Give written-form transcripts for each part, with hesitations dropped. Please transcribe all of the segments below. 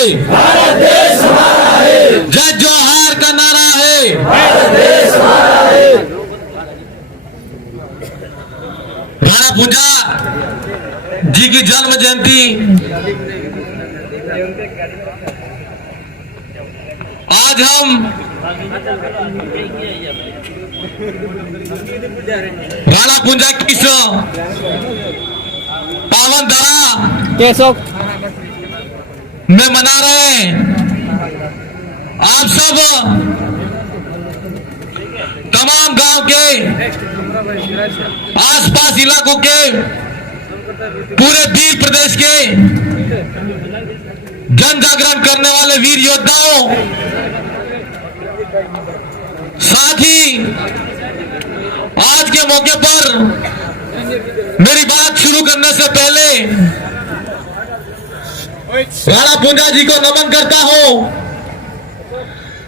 है, भारत देश हमारा है, जय जोहार का नारा है, भारत देश हमारा है। राणा पुंजा जी की जन्म जयंती आज हम राणा पुंजा की इस पावन धरा में मना रहे हैं। आप सब तमाम गांव के आसपास इलाकों के पूरे वीर प्रदेश के जन जागरण करने वाले वीर योद्धाओं, साथ ही आज के मौके पर मेरी बात शुरू करने से पहले राणा पुंजा जी को नमन करता हूं।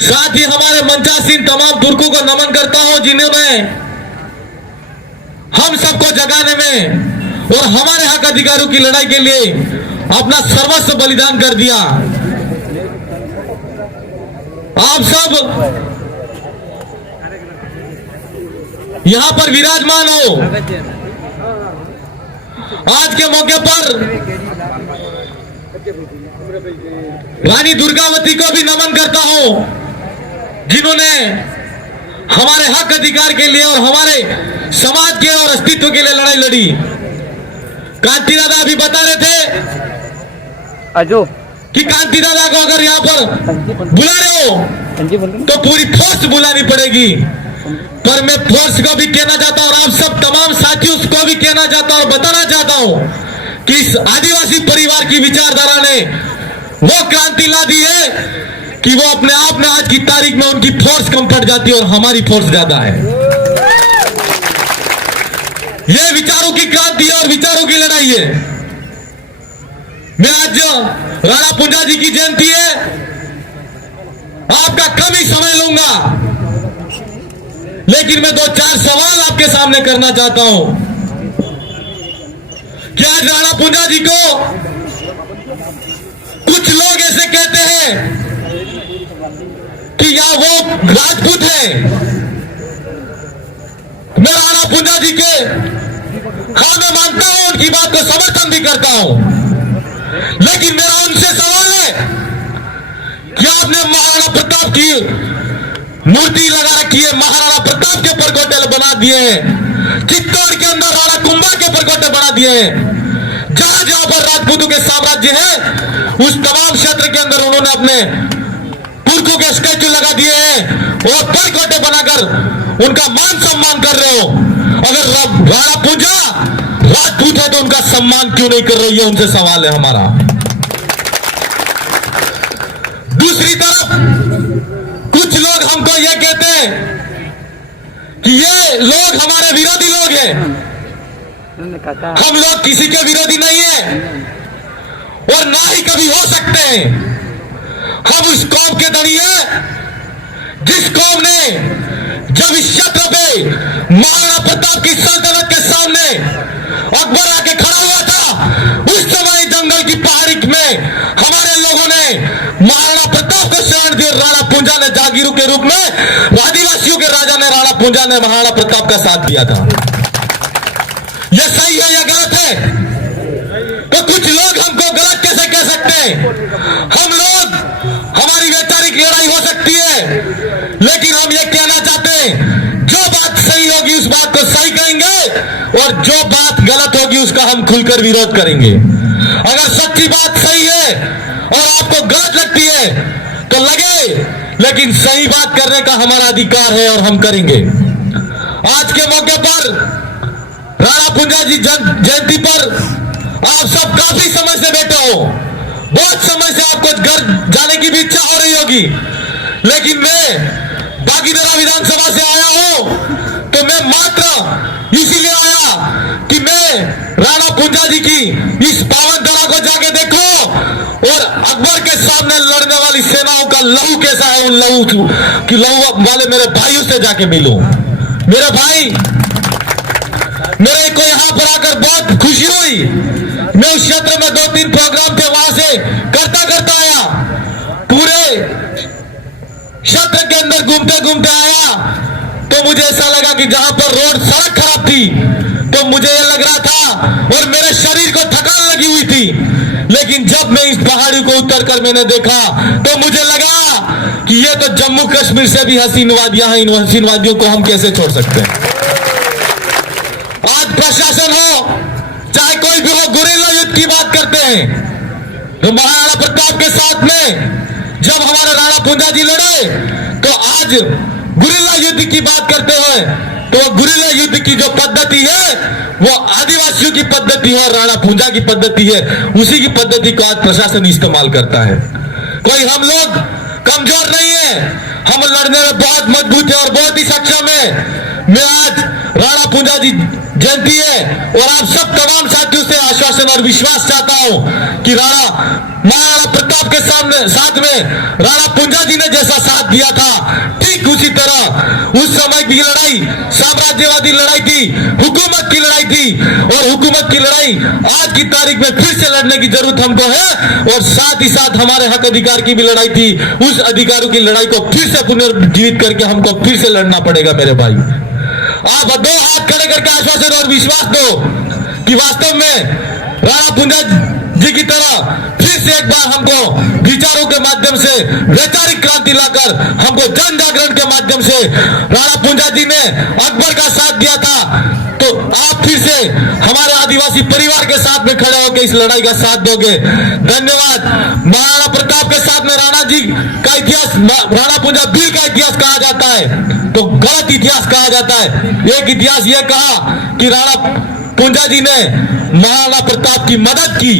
साथ ही हमारे मंचासीन तमाम तुर्कों को नमन करता हूं जिन्होंने हम सबको जगाने में और हमारे हक अधिकारों की लड़ाई के लिए अपना सर्वस्व बलिदान कर दिया। आप सब यहां पर विराजमान हो। आज के मौके पर रानी दुर्गावती को भी नमन करता हूं जिन्होंने हमारे हक अधिकार के लिए और हमारे समाज के और अस्तित्व के लिए लड़ाई लड़ी। कांति दादा अभी बता रहे थे अजो कि कांति दादा को अगर यहाँ पर बुला रहे हो तो पूरी फोर्स बुलानी पड़ेगी। पर मैं फोर्स को भी कहना चाहता हूं और आप सब तमाम साथियों को भी कहना चाहता हूं और बताना चाहता हूं कि इस आदिवासी परिवार की विचारधारा ने वो क्रांति ला दी है कि वो अपने आप में आज की तारीख में उनकी फोर्स कम पड़ जाती है और हमारी फोर्स ज्यादा है। ये विचारों की क्रांति है और विचारों की लड़ाई है। मैं आज राणा पुंजा जी की जयंती है, आपका कम ही समय लूंगा, लेकिन मैं 2-4 सवाल आपके सामने करना चाहता हूं कि आज राणा पुंजा जी को कुछ लोग ऐसे कहते हैं कि या वो राजपूत है। मैं राणा पुंजा जी के मैं मानता हूं, उनकी बात को समर्थन भी करता हूं, लेकिन मेरा उनसे सवाल है कि आपने महाराणा प्रताप की मूर्ति लगा रखी है, महाराणा प्रताप के परकोटे बना दिए हैं, चित्तौड़ के अंदर राणा कुंभा के परकोटे बना दिए हैं। जहां जहां पर राजपूतों के साम्राज्य है उस तमाम क्षेत्र के अंदर उन्होंने अपने पुरखों के स्टैचू लगा दिए हैं और परकोटे बनाकर उनका मान सम्मान कर रहे हो। अगर राणा पुंजा राजपूत है तो उनका सम्मान क्यों नहीं कर रही है, उनसे सवाल है हमारा। दूसरी तरफ कुछ लोग हमको ये कहते हैं कि ये लोग हमारे विरोधी लोग हैं। हम लोग किसी के विरोधी नहीं है और ना ही कभी हो सकते हैं। हम उस कौम के धनी हैं जिस कौम ने जब इस क्षेत्र पे महाराणा प्रताप की सल्तनत के सामने अकबर आके खड़ा हुआ था, उस समय जंगल की पहाड़ी में हमारे लोगों ने महाराणा प्रताप को शरण दी और राणा पुंजा ने जागीरों के रूप में आदिवासियों के राजा ने राणा पुंजा ने महाराणा प्रताप का साथ दिया था। यह सही है या गलत है? तो कुछ लोग हमको गलत कैसे कह सकते हैं? हम लोग, हमारी वैचारिक लड़ाई हो सकती है, लेकिन हम ये कहना चाहते हैं जो बात सही होगी उस बात को सही कहेंगे और जो बात गलत होगी उसका हम खुलकर विरोध करेंगे। अगर सच्ची बात सही है और आपको गलत लगती है तो लगे, लेकिन सही बात करने का हमारा अधिकार है और हम करेंगे। आज के मौके पर राणा पुंजा जी जयंती पर आप सब काफी समय से बैठे हो, बहुत समय से आपको घर जाने की भी इच्छा हो रही होगी, लेकिन मैं बागीदरा विधानसभा से आया हूं तो मैं मात्र इसीलिए आया कि मैं राणा पुंजा जी की इस पावन धरा को जाके देखूं और अकबर के सामने लड़ने वाली सेनाओं का लहू कैसा है, उन लहू वाले मेरे भाइयों से जाके मिलूं। मेरे भाई, मेरे को यहाँ पर आकर बहुत खुशी हुई। मैं उस क्षेत्र में 2-3 प्रोग्राम थे, वहां से करता आया क्षेत्र के अंदर घूमते घूमते आया तो मुझे ऐसा लगा कि जहां पर रोड सड़क खराब थी तो मुझे यह लग रहा था और मेरे शरीर को थकान लगी हुई थी, लेकिन जब मैं इस पहाड़ी को उतर कर मैंने देखा तो मुझे लगा कि ये तो जम्मू कश्मीर से भी हसीन वादियां हैं, इन हसीन वादियों को हम कैसे छोड़ सकते हैं। आज प्रशासन हो चाहे कोई भी हो, गुरिल्ला युद्ध की बात करते हैं। तो महाराणा प्रताप के साथ में जब हमारे राणा पुंजा जी लड़े तो आज गुरिल्ला युद्ध की बात करते हुए तो गुरिल्ला युद्ध की जो पद्धति है वो आदिवासियों की पद्धति है और राणा पुंजा की पद्धति है, उसी की पद्धति को आज प्रशासन इस्तेमाल करता है। कोई हम लोग कमजोर नहीं है, हम लड़ने में बहुत मजबूत है और बहुत ही सक्षम है। मैं आज राणा पुंजा जी जयंती है और आप सब तमाम साथियों से आश्वासन और विश्वास चाहता हूं कि महाराणा प्रताप के साथ में राणा पुंजा जी ने जैसा साथ दिया था ठीक उसी तरह उस समय की लड़ाई साम्राज्यवादी लड़ाई थी, हुकूमत की लड़ाई थी और हुकूमत की लड़ाई आज की तारीख में फिर से लड़ने की जरूरत हमको है और साथ ही साथ हमारे हक अधिकार की भी लड़ाई थी। उस अधिकारों की लड़ाई को फिर से पुनर्जीवित करके हमको फिर से लड़ना पड़ेगा मेरे भाई। आप दो हाथ खड़े करके आश्वासन और विश्वास दो कि वास्तव में राणा पुंजा जी की तरह फिर से एक बार हमको विचारों के माध्यम से वैचारिक क्रांति लाकर हमको जन जागरण के माध्यम से राणा पुंजा जी ने अकबर का साथ दिया था तो आप फिर से हमारे आदिवासी परिवार के साथ में खड़े होकर इस लड़ाई का साथ दोगे। धन्यवाद। महाराणा प्रताप के साथ में राणा जी का इतिहास, राणा पुंजा वीर का इतिहास कहा जाता है तो गलत इतिहास कहा जाता है। एक इतिहास यह कहा कि राणा पुंजा जी ने महाराणा प्रताप की मदद की।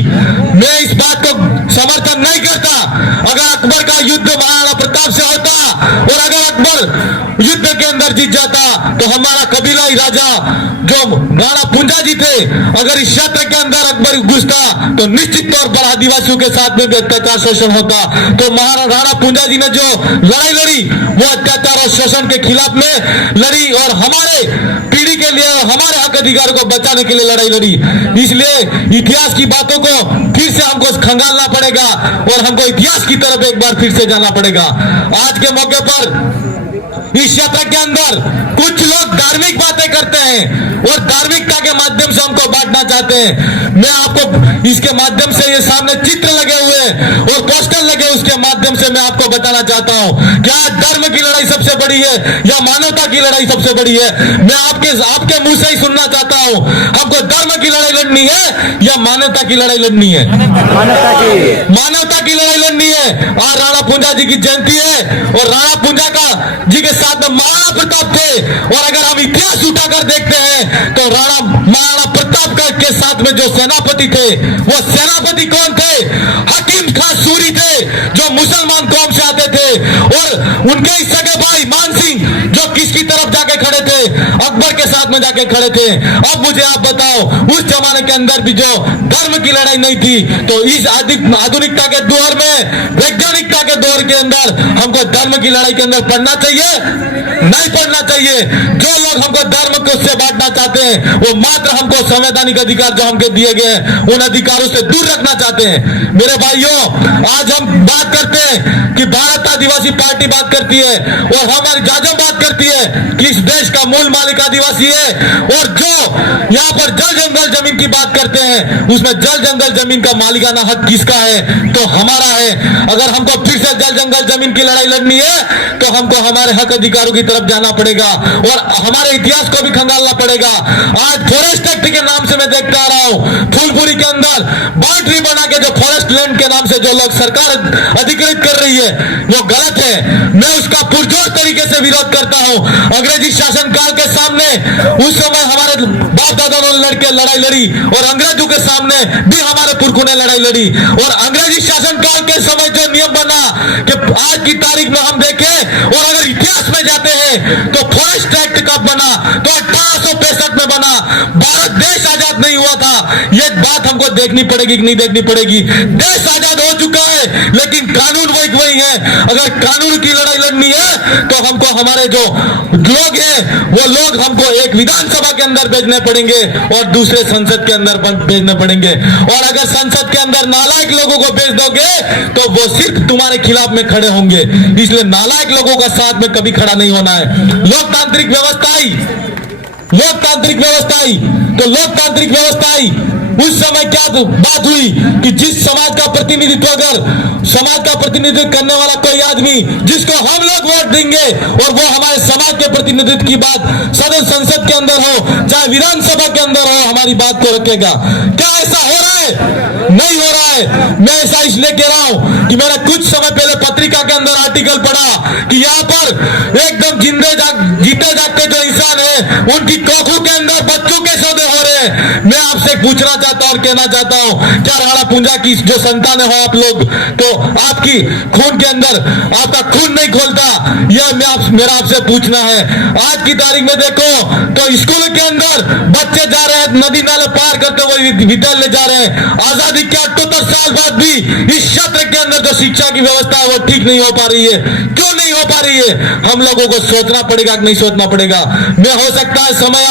मैं इस बात को समर्थन नहीं करता। अगर अकबर का युद्ध महाराणा प्रताप से होता और अगर अकबर युद्ध के अंदर जीत जाता तो हमारा कबीलाई राजा जो राणा पुंजा जी थे, अगर इस क्षेत्र के अंदर अकबर घुसता तो निश्चित तौर पर आदिवासियों के साथ में भी अत्याचार शोषण होता। तो राणा पुंजा जी ने जो लड़ाई लड़ी वो अत्याचार और शोषण के खिलाफ में लड़ी और हमारे पीढ़ी के लिए हमारे हक अधिकार को बचाने के लिए लड़ाई लड़ी। इसलिए इतिहास की बातों को फिर से हमको खंगालना पड़ेगा और हमको इतिहास की तरफ एक बार फिर से जाना पड़ेगा। आज के मौके पर इस क्षेत्र के अंदर कुछ लोग धार्मिक बातें करते हैं और धार्मिकता के माध्यम से हमको बांटना चाहते हैं। मैं आपको इसके माध्यम से ये सामने चित्र लगे हुए और पोस्टर लगे उसके माध्यम से मैं आपको बताना चाहता हूं क्या धर्म की लड़ाई सबसे बड़ी है या मानवता की लड़ाई सबसे बड़ी है। मैं आपके मुंह से ही सुनना चाहता हूं, हमको धर्म की लड़ाई लड़नी है या मानवता की लड़ाई लड़नी है? मानवता की लड़ाई लड़नी है। आज राणा पुंजा जी की जयंती है और राणा पुंजा जी के साथ में महाराणा प्रताप थे और अगर हम इतिहास उठाकर देखते हैं तो महाराणा प्रताप के साथ में जो सेनापति थे वो सेनापति कौन थे? हकीम खां सूरी थे जो मुसलमान कौम से आते थे और उनके ही सगे भाई मान सिंह जो किसकी तरफ जाके खड़े थे? अकबर के साथ में जाके खड़े थे। अब मुझे आप बताओ उस जमाने के अंदर भी जो धर्म की लड़ाई नहीं थी तो इस आधुनिकता के दौर में वैज्ञानिकता के दौर के अंदर हमको धर्म की लड़ाई के अंदर पढ़ना चाहिए? नहीं पढ़ना चाहिए। जो लोग हमको धर्म को से बांटना चाहते हैं वो मात्र हमको संवैधानिक अधिकार जो हमको दिए गए हैं उन अधिकारों से दूर रखना चाहते हैं। मेरे भाइयों, आज हम बात करते हैं कि भारत आदिवासी पार्टी बात करती है और हमारी जाजम बात करती है कि इस देश का मूल मालिक आदिवासी है और जो यहाँ पर जल जंगल जमीन की बात करते हैं उसमें जल जंगल जमीन का मालिकाना हक किसका है? तो हमारा है। अगर हमको फिर से जल जंगल जमीन की लड़ाई लड़नी है तो हमको हमारे हक अधिकारों की तरफ जाना पड़ेगा और हमारे इतिहास को भी खंगालना पड़ेगा। आज फॉरेस्ट एक्ट के नाम से मैं देखता आ रहा हूं फूलपुरी के अंदर बाउंड्री बना के जो फॉरेस्ट लैंड के नाम से जो लोग सरकार अधिकृत कर रही है वो गलत है। मैं उसका पुरजोर तरीके से विरोध करता हूं। अंग्रेजी शासन काल के सामने उस समय हमारे बाप दादा ने लड़ाई लड़ी और अंग्रेजों के सामने भी हमारे पुरखों ने लड़ाई लड़ी और अंग्रेजी शासन काल के समय जो नियम बना कि आज की तारीख में हम देखें और अगर इतिहास में जाते हैं तो फॉरेस्ट एक्ट कब बना? तो 1865 में बना। भारत देश आजाद नहीं हुआ था। ये बात हमको देखनी पड़ेगी कि नहीं देखनी पड़ेगी? देश आजाद हो चुका है लेकिन कानून वही है। अगर कानून की लड़ाई लड़नी है तो हमको हमारे जो लोग हैं वो लोग हमको एक विधानसभा के अंदर भेजने पड़ेंगे और दूसरे संसद के अंदर भेजने पड़ेंगे। और अगर संसद के अंदर नालायक लोगों को भेज दोगे तो वो सिर्फ तुम्हारे खिलाफ में खड़े होंगे। इसलिए नालायक लोगों का साथ में कभी खड़ा नहीं होना है। लोकतांत्रिक व्यवस्था आई तो लोकतांत्रिक व्यवस्था आई। उस समय क्या बात हुई कि जिस समाज का प्रतिनिधित्व करने वाला कोई आदमी जिसको हम लोग वोट देंगे और वो हमारे समाज के प्रतिनिधित्व की बात सदन संसद के अंदर हो चाहे विधानसभा के अंदर हो हमारी बात को रखेगा। क्या ऐसा हो रहा है? नहीं हो रहा है। मैं ऐसा इसलिए कह रहा हूं कि मैंने कुछ समय पहले पत्रिका के अंदर आर्टिकल पढ़ा कि यहाँ पर एकदम जीते जागते जो इंसान है उनकी कोखों के अंदर बच्चों के सौदे हो रहे हैं। मैं आपसे पूछना चाहता हूं और कहना चाहता हूं, क्या राणा पूंजा की जो संतान हो आप लोग, तो आपकी खून के अंदर आपका खून नहीं खोलता? यह मेरा आपसे पूछना है। आज की तारीख में देखो तो स्कूल के अंदर बच्चे जा रहे हैं, नदी नाले पार करते हुए विद्यालय जा रहे हैं। आजादी के 78 साल बाद भी इस क्षेत्र के अंदर जो शिक्षा की व्यवस्था है वो ठीक नहीं हो पा रही है। क्यों नहीं हो पा रही है? हम लोगों को सोचना पड़ेगा कि नहीं सोचना पड़ेगा। मैं हो सकता है समय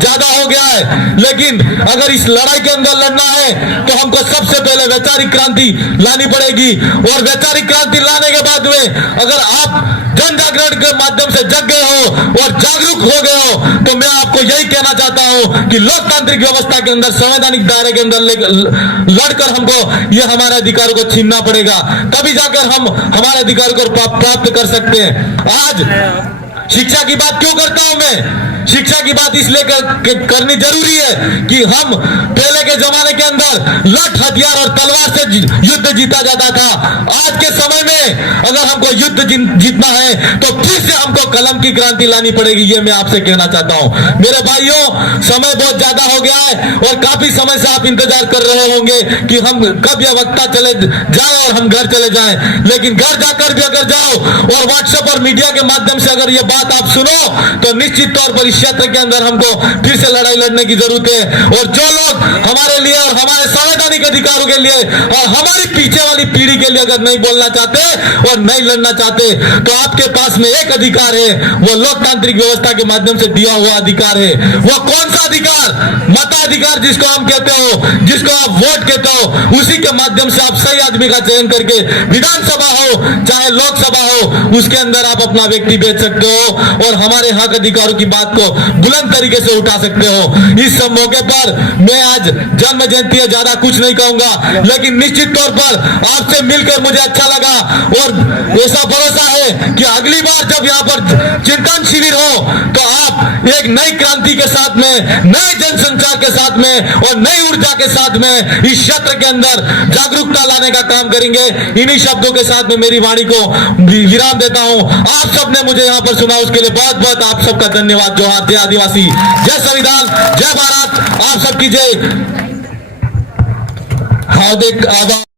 ज्यादा हो गया है, लेकिन अगर इस लड़ाई के अंदर लड़ना है तो हमको सबसे पहले वैचारिक क्रांति लानी पड़ेगी। और वैचारिक क्रांति लाने के बाद में अगर आप जन जागरण के माध्यम से जग गए हो और जागरूक हो गए हो तो मैं आपको यही कहना चाहता हूं कि लोकतांत्रिक व्यवस्था के अंदर संवैधानिक दायरे के अंदर लड़कर हमको यह हमारे अधिकारों को छीनना पड़ेगा। तभी जाकर हम हमारे अधिकार को प्राप्त कर सकते हैं। आज शिक्षा की बात क्यों करता हूं मैं? शिक्षा की बात इसलिए करनी जरूरी है कि हम पहले के जमाने के अंदर लठ हथियार और तलवार से युद्ध जीता जाता था। आज के समय में अगर हमको युद्ध जीतना है तो फिर से हमको कलम की क्रांति लानी पड़ेगी। ये मैं आपसे कहना चाहता हूं। मेरे भाइयों, समय बहुत ज्यादा हो गया है और काफी समय से आप इंतजार कर रहे होंगे कि हम कब यह वक्ता चले जाए और हम घर चले जाएं। लेकिन घर जाकर भी अगर जाओ और व्हाट्सएप और मीडिया के माध्यम से अगर यह बात आप सुनो तो निश्चित तौर पर इस क्षेत्र के अंदर हमको फिर से लड़ाई लड़ने की जरूरत है। और जो लोग हमारे लिए और हमारे संवैधानिक अधिकारों के लिए और हमारी पीछे वाली पीढ़ी के लिए अगर नहीं बोलना चाहते और नहीं लड़ना चाहते तो आपके पास में एक अधिकार है, वो लोकतांत्रिक व्यवस्था के माध्यम से दिया हुआ अधिकार है। वो कौन सा अधिकार? मताधिकार जिसको हम कहते हो, जिसको आप वोट कहते हो, उसी के माध्यम से आप सही आदमी का चयन करके विधानसभा हो चाहे लोकसभा हो उसके अंदर आप अपना व्यक्ति भेज सकते हो और हमारे हक अधिकारों की बात को बुलंद तरीके से उठा सकते हो। इस सब मौके पर मैं आज जन्म जयंती है, ज्यादा कुछ नहीं कहूंगा, लेकिन निश्चित तौर पर आपसे मिलकर मुझे अच्छा लगा और ऐसा भरोसा है कि अगली बार जब यहाँ पर चिंतन शिविर हो तो आप एक नई क्रांति के साथ में, नए जनसंचार के साथ में और नई ऊर्जा के साथ में इस क्षेत्र के अंदर जागरूकता लाने का काम करेंगे। इन्हीं शब्दों के साथ में मेरी वाणी को विराम देता हूं। आप सबने मुझे यहाँ पर सुना उसके लिए बहुत बहुत आप सबका धन्यवाद। जोहार, जय आदिवासी, जय संविधान, जय भारत, आप सबकी जय। हार्दिक आभार।